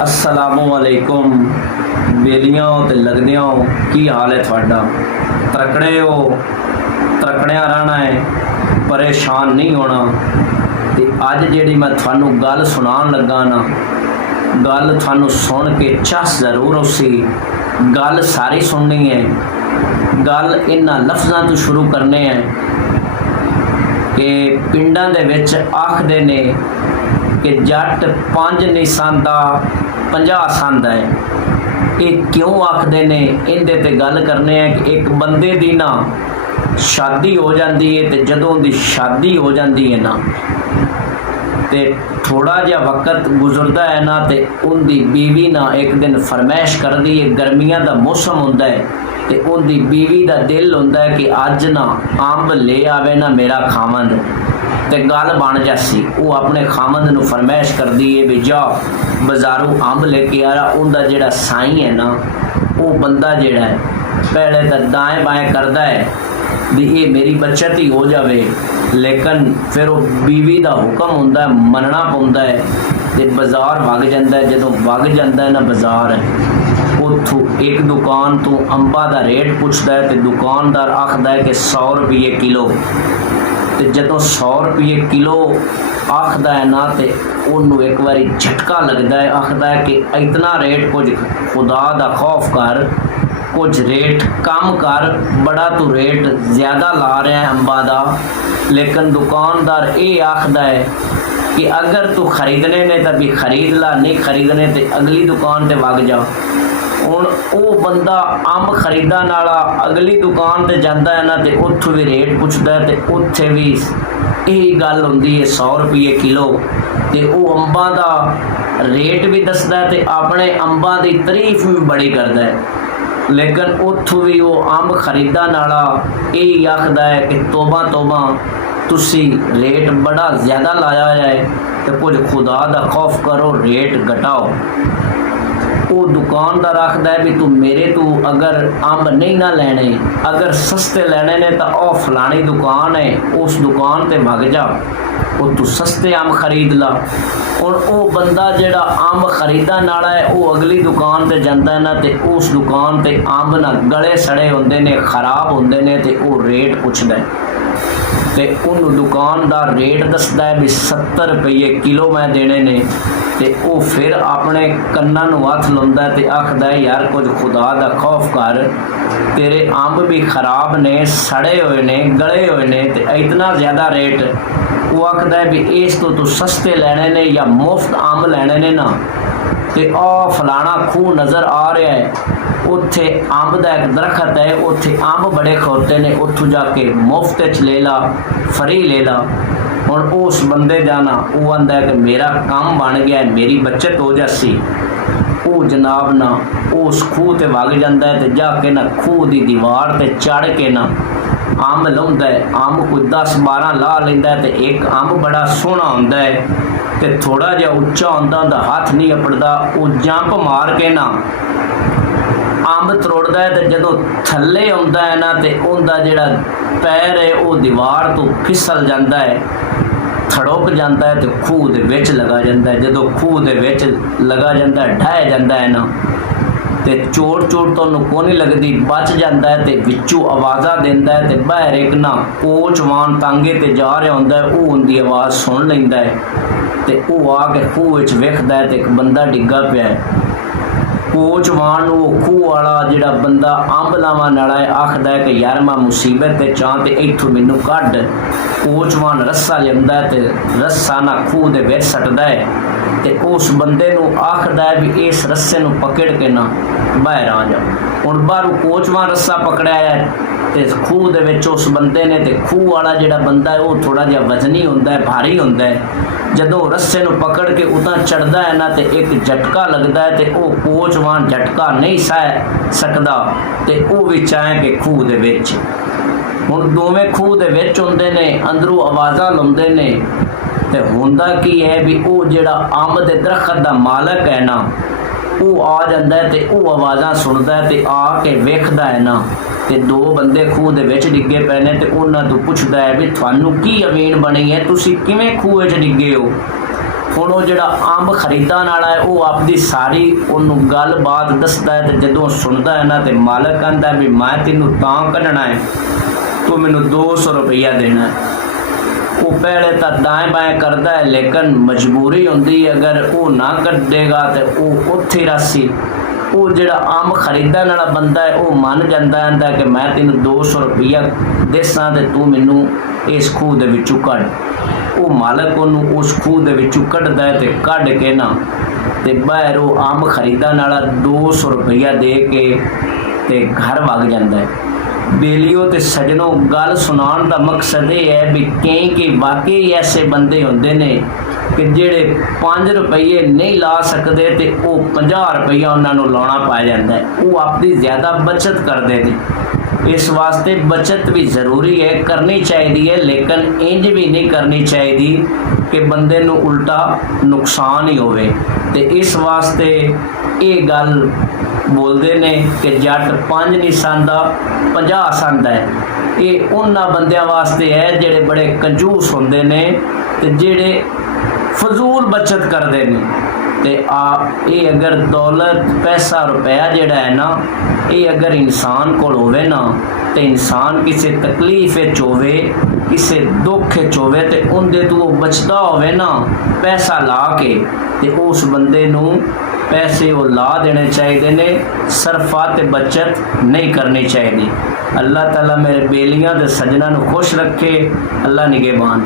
असलामुअलैकुम बेलियां ते लगदियां हो, की हाल है थोड़ा? तरकड़े हो, तरकड़िया रहना है, परेशान नहीं होना। ते अज जिहड़ी मैं थानू गल सुनान लगा ना, गल थानू सुन के चस जरूर उसी गल सारी सुननी है। गल इन्हां लफ्ज़ां तो शुरू करने हैं कि पिंडां दे विच आखदे ने कि जट 5 नहीं सांदा 50 सांदा है। ये क्यों आखदे ने, इहदे ते गल करने हैं कि एक बंदे दी ना शादी हो जाती है, तो जदों दी शादी हो जाती है ना, तो थोड़ा जिहा वक्त गुजरता है ना, तो उनकी बीवी ना एक दिन फरमैश कर दी है। गर्मियां का मौसम होंदा है, तो उनकी बीवी का दिल होंदा है कि अज ना अंब ले आवे ना मेरा खावंद, तो गल बन जासी। वो अपने खामद नूं फरमैश कर दी है भी जा बाजारों अंब लेके आ रहा। उनका जिहड़ा साईं है ना, वो बंदा जिहड़ा है पहले तो दाएं बाएं करता है भी ये मेरी बचत ही हो जाए, लेकिन फिर वो बीवी का हुक्म होंदा है, मनना पौंदा है, तो बाजार वग जाता है। जदों वग जाता है ना बाजार, उतों एक दुकान तो अंबा का रेट पुछदा है, तो दुकानदार आखदा है कि 100 रुपये किलो। तो जदों 100 रुपये किलो आखदा है ना, तो उन्होंने एक बारी झटका लगता है। आखदा है कि इतना रेट कुछ खुदा का खौफ कर, कुछ रेट कम कर, बड़ा तू रेट ज़्यादा ला रहा है अंबा का। लेकिन दुकानदार ये आखदा है कि अगर तू खरीदने ने तो भी खरीद ला, नहीं खरीदने तो अगली दुकान पर वग जा। हुण वो बंदा अंब खरीदण वाला अगली दुकान पर जाता है ना, तो उत्थों भी रेट पुछदा है, तो उत्थे भी यही गल होंदी है 100 रुपये किलो। तो वो अंबां का रेट भी दसदा है, तो अपने अंबां की तारीफ भी बड़ी करता है। लेकिन उत्थों भी वो अंब खरीदण वाला यही आखदा है कि तोबा तोबा तुसी रेट बड़ा ज़्यादा लाया है, तो कुछ खुदा का खौफ करो, रेट घटाओ। वो दुकानदार आखदा है भी तू मेरे तू अगर अंब नहीं ना लेने, अगर सस्ते लेने ने तो ओ फलानी दुकान है, उस दुकान ते वग जा, वो तू सस्ते अंब खरीद ला। और वो बंदा जिहड़ा अंब खरीदण वाला है, वो अगली दुकान ते जाता है ना, तो उस दुकान ते अंब ना गले सड़े होंदे ने, खराब होंदे ने, तो वो रेट पुछदा है। तो उन दुकानदार रेट दसदा है भी 70 रुपये किलो मैं देने ने। तो वो फिर अपने कन्नां नूं हथ लाउंदा है, तो आखदा है यार कुछ खुदा का खौफ कर, तेरे अंब भी खराब ने, सड़े हुए ने, गले हुए ने, तो इतना ज़्यादा रेट। वो आखदा है भी इस तो तू सस्ते लेने ने या मुफ्त अंब लेने ने ना, तो आ फलाना खूह नज़र आ रहा है, उत्थे अंब का एक दरखत है, उत्थे अंब बड़े खोते ने, उत्थों जाके मुफ्त च ले ला, फ्री ले ला। और उस बंदे जाना वो आंदा है कि मेरा काम बन गया, मेरी बचत हो जासी। वो जनाब ना उस खूह ते वग जाता है, तो जाके ना खूह की दीवार ते चढ़ के ना अंब लाउंदा है। अंब कोई 10-12 ला लेंदा है, तो एक अंब बड़ा सोहना होंदा है, तो थोड़ा जिहा उच्चा होंदा, उहदा हथ नहीं अपड़दा, वो जंप मार के ना अंब तरोड़दा है। तो जदों थल्ले आउंदा है ना, तो उनका जिहड़ा पैर है वो दीवार तो फिसल जाता है, थड़क जाता है, तो खूह दे विच लगा जाता है। जदों खूह दे विच लगा जाता है, ढह जाता है ना, तो चोट चोट तो उन्होंने को नहीं लगती, बच जाता है, तो विचों आवाज़ा देंदा है। तो बाहर एक ना कोचवान तांगे ते जा रहा होंदा है, वो उनकी आवाज़ सुन लैंदा है, तो वो आके खूह विच वेखदा है, तो एक बंदा डिग्गा पिया है। कोचवान वो खूह वाला जिहड़ा बंदा अंब लावन वाला है आखदा है कि यार मैं मुसीबत ते चां, ते इत्थों मैनू कढ। कोचवान रस्सा लिआंदा है, ते रस्सा ना खूह दे विच सटदा है, तो उस बंदे नूं आखदा है भी इस रस्से नूं पकड़ के ना बाहर आ जा। हुण बाहरों कोचवान रस्सा पकड़िया है, तो खूह दे विच उस बंदे ने, तो खूह वाला जिहड़ा बंदा है वो थोड़ा जिहा वजनी होंदा है, भारी होंदा है। जदों रस्से नूं पकड़ के उतां चढ़दा है ना, तो एक झटका लगदा है, तो वो कोचवान झटका नहीं सह सकदा, तो वो भी चाहे कि खूह दे विच। हुण दोवें खूह दे विच हुंदे ने, अंदरों आवाज़ां लाउंदे ने, तो हुंदा की है भी वो जिहड़ा अंब दे दरखत दा मालक है ना, वो आ जाता है, तो वो आवाज़ां सुनदा है, तो आके वेखदा है ना, तो दो बंदे खूह दे विच डिगे पे ने, तो उन्हां तों पुछदा है भी थानू की यकीन बनी है, तुसीं किवें खूह विच डिगे हो? ਹੁਣ ਉਹ ਜਿਹੜਾ ਅੰਬ ਖਰੀਦਣ ਵਾਲਾ ਹੈ ਉਹ ਆਪਦੀ ਸਾਰੀ ਉਹਨੂੰ ਗੱਲਬਾਤ ਦੱਸਦਾ ਹੈ, ਤੇ ਜਦੋਂ ਸੁਣਦਾ ਹੈ ਨਾ ਤੇ ਮਾਲਕ ਕਹਿੰਦਾ ਵੀ ਮੈਂ ਤੈਨੂੰ ਤਾਂ ਕੱਢਣਾ ਹੈ, ਤੂੰ ਮੈਨੂੰ 200 ਰੁਪਈਆ ਦੇਣਾ ਹੈ। ਉਹ ਪਹਿਲੇ ਤਾਂ ਦਾएं बाएं ਕਰਦਾ ਹੈ, ਲੇਕਿਨ ਮਜਬੂਰੀ ਹੁੰਦੀ ਅਗਰ ਉਹ ਨਾ ਕੱਢੇਗਾ ਤੇ ਉਹ ਉੱਥੇ ਰਾਸੀ ਉਹ ਜਿਹੜਾ ਅੰਬ ਖਰੀਦਣ ਵਾਲਾ ਬੰਦਾ ਹੈ ਉਹ ਮੰਨ ਜਾਂਦਾ ਹੈ ਕਿ ਮੈਂ ਤੈਨੂੰ 200 ਰੁਪਈਆ ਦੇਸਾਂ ਤੇ ਤੂੰ ਮੈਨੂੰ ਇਸ ਖੂਹ ਦੇ ਵਿੱਚੋਂ ਕੱਢ। ਉਹ ਮਾਲਕ ਉਹਨੂੰ ਉਸ ਖੂਹ ਦੇ ਵਿੱਚੋਂ ਕੱਢਦਾ ਹੈ ਤੇ ਕੱਢ ਕੇ ਨਾ ਤੇ ਬਾਹਰ ਉਹ ਅੰਬ ਖਰੀਦਣ ਵਾਲਾ 200 ਰੁਪਈਆ ਦੇ ਕੇ ਤੇ ਘਰ ਵਗ ਜਾਂਦਾ ਹੈ। बेलियो ते सजनों गल सुनाने का मकसद ये है भी कि वाकई ऐसे बंदे होंदे ने कि जेड़े 5 रुपये नहीं ला सकते तो वो 50 रुपया उन्होंने लाना पै जाता है। वो अपनी ज़्यादा बचत करते हैं। इस वास्ते बचत भी ज़रूरी है, करनी चाहिए, लेकिन इंज भी नहीं करनी चाहिए कि बंदे नूं उल्टा नुकसान ही होवे। ते इस वास्ते ये गल बोलते ने कि जट 5 नहीं सांदा 50 सांदा है। ये उन्हां बंदियां वास्ते है जेड़े बड़े कंजूस होंदे ने ते जेड़े फजूल बचत करते हैं। ते ये अगर दौलत पैसा रुपया जेड़ा है ना ये अगर इंसान कोल होवे ना तो इंसान किसी तकलीफ होवे किसी दुख होवे तो उनके तो बचता होवे ना पैसा ला के ते उस बंदे नूं पैसे वो ला देने चाहिए ने, सरफा ते बचत नहीं करनी चाहिए। अल्लाह ताला मेरे बेलियां ते सजना नूं खुश रखे। अल्लाह निगहबान।